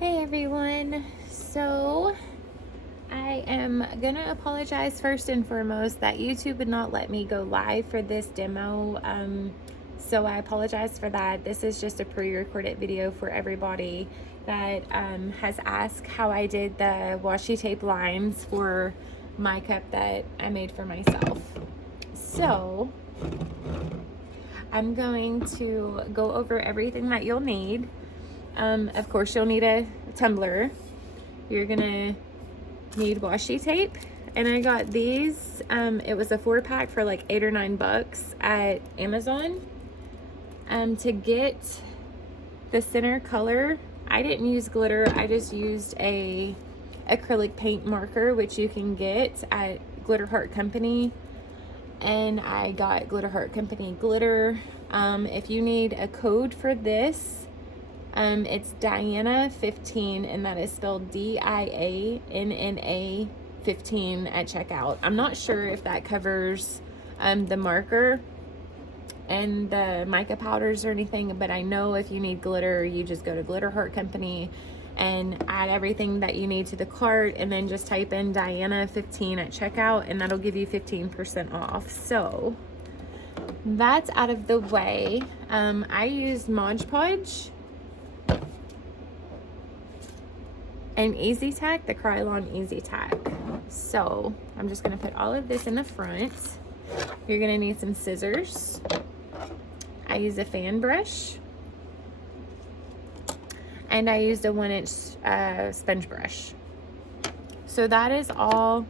Hey everyone, so I am gonna apologize first and foremost that YouTube would not let me go live for this demo, so I apologize for that. This is just a pre-recorded video for everybody that has asked how I did the washi tape lines for my cup that I made for myself. So I'm going to go over everything that you'll need. Of course, you'll need a tumbler. You're gonna need washi tape, and I got these. It was a 4-pack for like $8 or $9 at Amazon. To get the center color, I didn't use glitter. I just used a acrylic paint marker, which you can get at Glitter Heart Company, and I got Glitter Heart Company glitter. If you need a code for this, it's Diana 15, and that is spelled DIANNA 15 at checkout. I'm not sure if that covers the marker and the mica powders or anything, but I know if you need glitter, you just go to Glitter Heart Company and add everything that you need to the cart, and then just type in Diana 15 at checkout, and that'll give you 15% off. So that's out of the way. I used Mod Podge and Easy Tack, the Krylon Easy Tack. So I'm just gonna put all of this in the front. You're gonna need some scissors. I use a fan brush, and I used a 1-inch sponge brush. So that is all.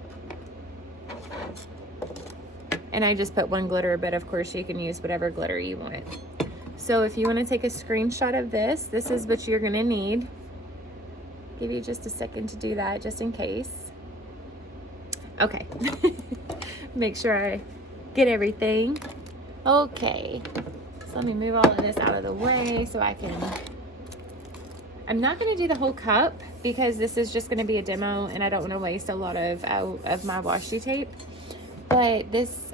And I just put one glitter, but of course you can use whatever glitter you want. So if you want to take a screenshot of this, this is what you're gonna need. Give you just a second to do that, just in case. Okay. Make sure I get everything. Okay. So let me move all of this out of the way so I can... I'm not going to do the whole cup because this is just going to be a demo, and I don't want to waste a lot of my washi tape. But this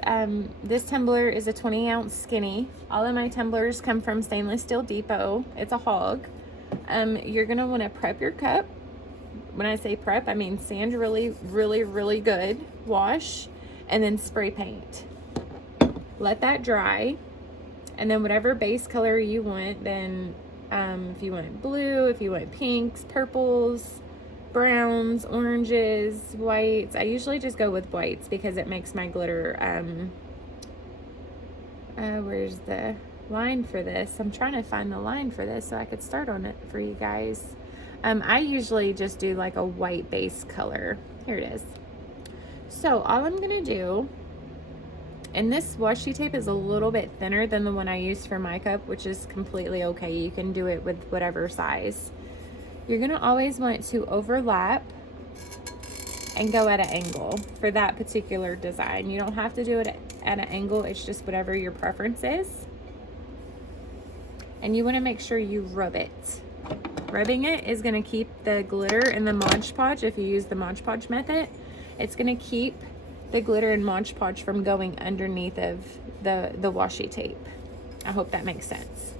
tumbler is a 20-ounce skinny. All of my tumblers come from Stainless Steel Depot. It's a hog. You're gonna want to prep your cup. When I say prep, I mean sand really, really, really good, wash, and then spray paint. Let that dry, and then whatever base color you want, then if you want blue, if you want pinks, purples, browns, oranges, whites. I usually just go with whites because it makes my glitter, where's the line for this? I'm trying to find the line for this so I could start on it for you guys. I usually just do like a white base color. Here it is. So all I'm gonna do, and this washi tape is a little bit thinner than the one I used for my cup, which is completely okay. You can do it with whatever size. You're gonna always want to overlap and go at an angle for that particular design. You don't have to do it at an angle, it's just whatever your preference is. And you want to make sure you rub it. Rubbing it is going to keep the glitter and the Mod Podge. If you use the Mod Podge method, it's going to keep the glitter and Mod Podge from going underneath of the washi tape. I hope that makes sense.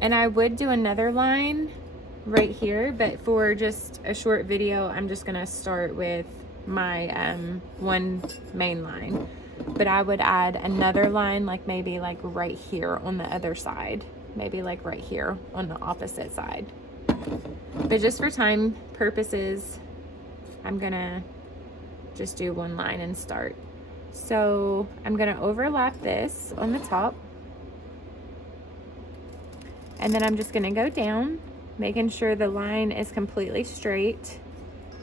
And I would do another line right here, but for just a short video, I'm just going to start with my one main line. But I would add another line, like maybe like right here on the other side, maybe like right here on the opposite side. But just for time purposes, I'm gonna just do one line and start. So I'm gonna overlap this on the top, and then I'm just gonna go down, making sure the line is completely straight.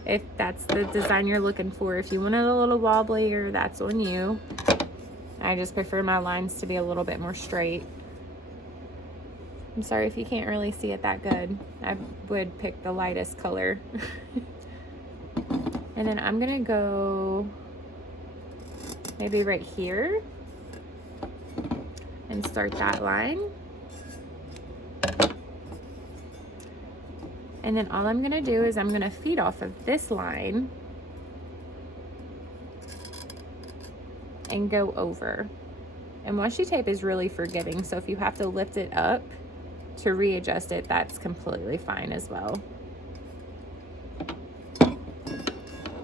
If that's the design you're looking for. If you want it a little wobbly, that's on you. I just prefer my lines to be a little bit more straight. I'm sorry if you can't really see it that good. I would pick the lightest color. And then I'm gonna go maybe right here and start that line. And then all I'm gonna do is I'm gonna feed off of this line and go over. And washi tape is really forgiving, so if you have to lift it up, to readjust it, that's completely fine as well.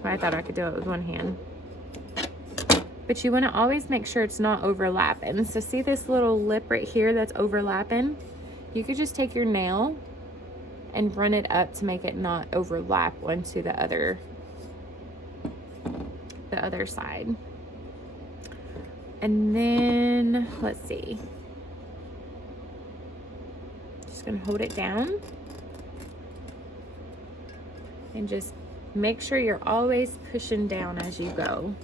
I thought I could do it with one hand. But you want to always make sure it's not overlapping. So see this little lip right here that's overlapping? You could just take your nail and run it up to make it not overlap onto the other side. And then, let's see. Just gonna hold it down. And just make sure you're always pushing down as you go.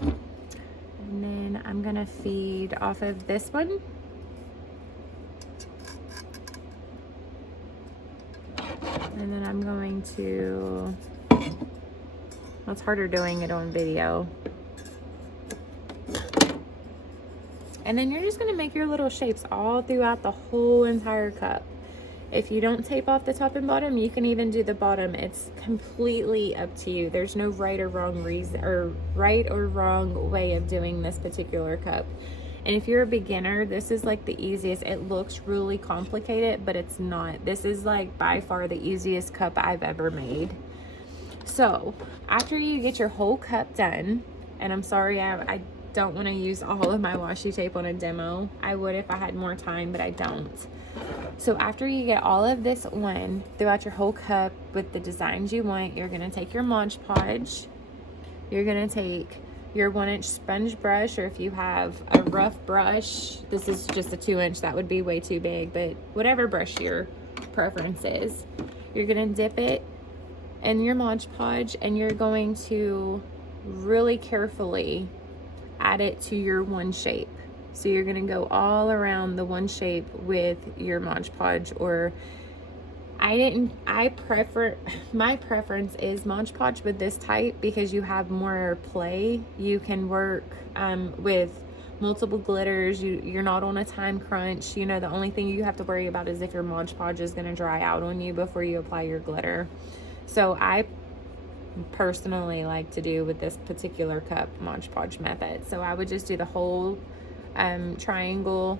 And then I'm gonna feed off of this one. And then I'm going to, well, it's harder doing it on video. And then you're just gonna make your little shapes all throughout the whole entire cup. If you don't tape off the top and bottom, you can even do the bottom. It's completely up to you. There's no right or wrong reason, or right or wrong way of doing this particular cup. And if you're a beginner, this is like the easiest. It looks really complicated, but it's not. This is like by far the easiest cup I've ever made. So after you get your whole cup done, and I'm sorry, I don't want to use all of my washi tape on a demo. I would if I had more time, but I don't. So after you get all of this on throughout your whole cup with the designs you want, you're going to take your Mod Podge. You're going to take your 1-inch sponge brush, or if you have a rough brush, this is just a 2-inch, that would be way too big, but whatever brush your preference is, you're going to dip it in your Mod Podge, and you're going to really carefully add it to your one shape. So you're going to go all around the one shape with your Mod Podge, or my preference is Mod Podge with this type because you have more play. You can work with multiple glitters. You're not on a time crunch. You know, the only thing you have to worry about is if your Mod Podge is going to dry out on you before you apply your glitter. So I personally like to do with this particular cup Mod Podge method. So I would just do the whole triangle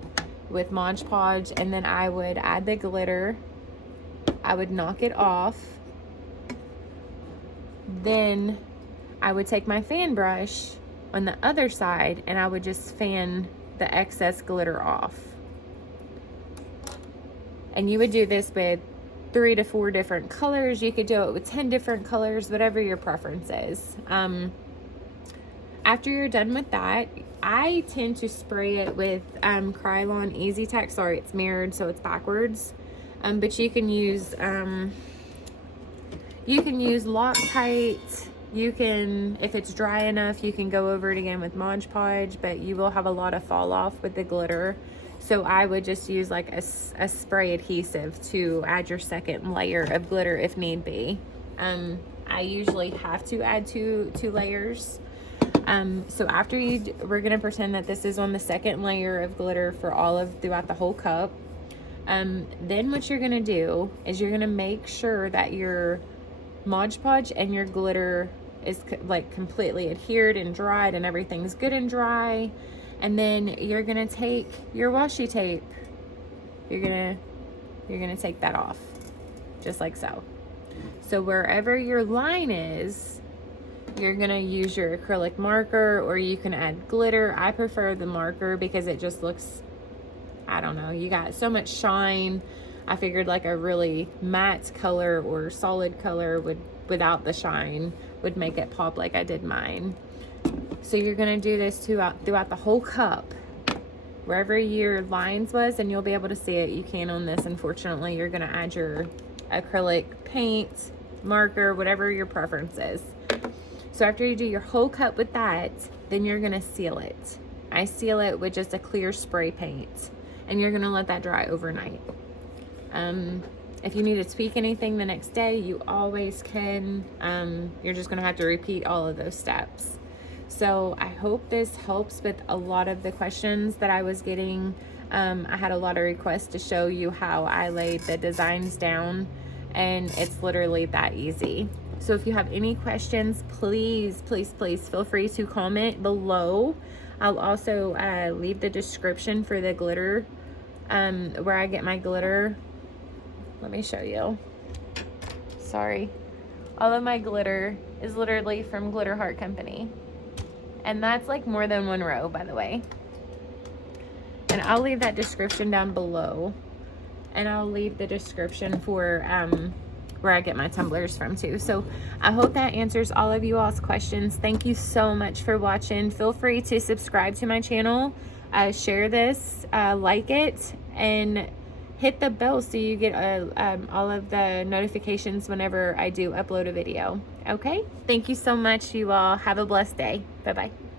with Mod Podge, and then I would add the glitter. I would knock it off. Then I would take my fan brush on the other side and I would just fan the excess glitter off. And you would do this with 3 to 4 different colors. You could do it with 10 different colors, whatever your preference is. After you're done with that, I tend to spray it with Krylon Easy Tack. Sorry, it's mirrored, so it's backwards. But you can use Loctite. You can, if it's dry enough, you can go over it again with Mod Podge, but you will have a lot of fall off with the glitter. So I would just use like a spray adhesive to add your second layer of glitter if need be. I usually have to add two layers. So after we're gonna pretend that this is on the second layer of glitter for throughout the whole cup. Then what you're gonna do is you're gonna make sure that your Mod Podge and your glitter is like completely adhered and dried and everything's good and dry. And then you're gonna take your washi tape. You're gonna take that off, just like so. So wherever your line is, you're gonna use your acrylic marker, or you can add glitter. I prefer the marker because it just looks, I don't know, you got so much shine. I figured like a really matte color or solid color without the shine would make it pop like I did mine. So you're gonna do this throughout the whole cup, wherever your lines was, and you'll be able to see it. You can on this, unfortunately. You're gonna add your acrylic paint, marker, whatever your preference is. So after you do your whole cup with that, then you're gonna seal it. I seal it with just a clear spray paint, and you're gonna let that dry overnight. If you need to tweak anything the next day, you always can. You're just gonna have to repeat all of those steps. So I hope this helps with a lot of the questions that I was getting. I had a lot of requests to show you how I laid the designs down, and it's literally that easy. So if you have any questions, please, please, please feel free to comment below. I'll also leave the description for the glitter, where I get my glitter. Let me show you. Sorry. All of my glitter is literally from Glitter Heart Company. And that's like more than one row, by the way. And I'll leave that description down below. And I'll leave the description for where I get my tumblers from too. So I hope that answers all of you all's questions. Thank you so much for watching. Feel free to subscribe to my channel, share this, like it, and hit the bell so you get all of the notifications whenever I do upload a video. Okay? Thank you so much, you all. Have a blessed day. Bye-bye.